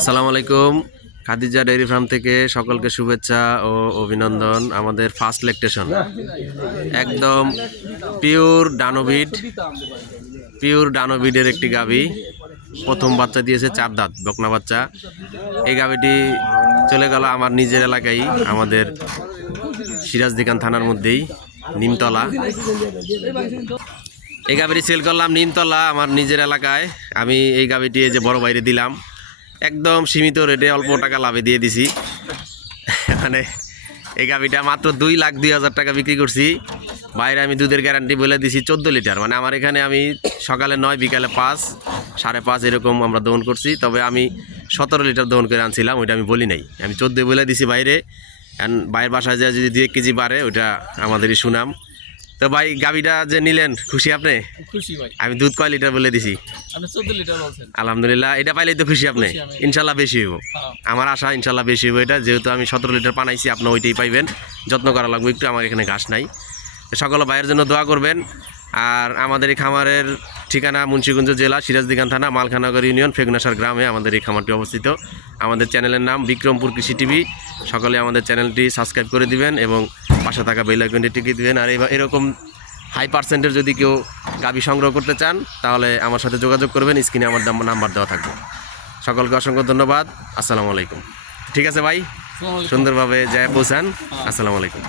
আসসালামু আলাইকুম। Khadija dairy farm থেকে সকলকে শুভেচ্ছা ও অভিনন্দন। আমাদের ফার্স্ট ল্যাকটেশন একদম পিওর ডানোভিডের একটি গাভী। প্রথম বাচ্চা দিয়েছে 4 দাঁত বকনা বাচ্চা। এই গাভীটি চলে গেল আমার নিজের এলাকায়, আমাদের সিরাজদিখান থানার মধ্যেই নিমতলা। এই গাভীটি সেল করলাম নিমতলা আমার নিজের এলাকায়। আমি এই গাভীটি এই যে বড় বাইরে দিলাম, একদম সীমিত রেটে অল্প টাকা লাভে দিয়ে দিছি। মানে এই গাভীটা মাত্র 2,02,000 টাকা বিক্রি করছি। বাইরে আমি দুধের গ্যারান্টি বলে দিছি 14 লিটার। মানে আমার এখানে আমি সকালে 9 বিকালে 5, 5.5 এরকম আমরা দহন করছি। তবে আমি 17 লিটার দহন করে আনছিলাম, ওইটা আমি বলি নাই, আমি 14 বলে দিছি বাইরে। বাইরের বাসায় যায় যদি 2 কেজি বাড়ে ওইটা আমাদেরই সুনাম। তো ভাই গাভীটা যে নিলেন খুশি আপনি? খুশি ভাই। আমি দুধ কয় লিটার বলে দিছি? আপনি 14 লিটার বলছেন। আলহামদুলিল্লাহ, এটা পাইলেই তো খুশি আপনি? ইনশাল্লাহ বেশি হইব, হ্যাঁ। আমার আশা ইনশাল্লাহ বেশি হইব। এটা যেহেতু আমি 17 লিটার পানাইছি, আপনি ওইটাই পাইবেন। যত্ন করা লাগবে একটু, আমার এখানে ঘাস নাই। সকল ভাইয়ের জন্য দোয়া করবেন। আর আমাদের এই খামারের ঠিকানা মুন্সিগঞ্জ জেলা, সিরাজদিখান থানা, মালখানগর ইউনিয়ন, ফেগুনাসার গ্রামে আমাদের এই খামারটি অবস্থিত। আমাদের চ্যানেলের নাম বিক্রমপুর কৃষি টিভি। সকলে আমাদের চ্যানেলটি সাবস্ক্রাইব করে দিবেন এবং পাশে থাকা বেল আইকনটি টিপে দিবেন। আর এরকম হাই পার্সেন্টের যদি কেউ গাভী সংগ্রহ করতে চান তাহলে আমার সাথে যোগাযোগ করবেন, স্ক্রিনে আমার নাম্বার দেওয়া থাকবে। সকলকে অসংখ্য ধন্যবাদ। আসসালামু আলাইকুম। ঠিক আছে ভাই, সুন্দরভাবে যায় পৌঁছান। আসসালামু আলাইকুম।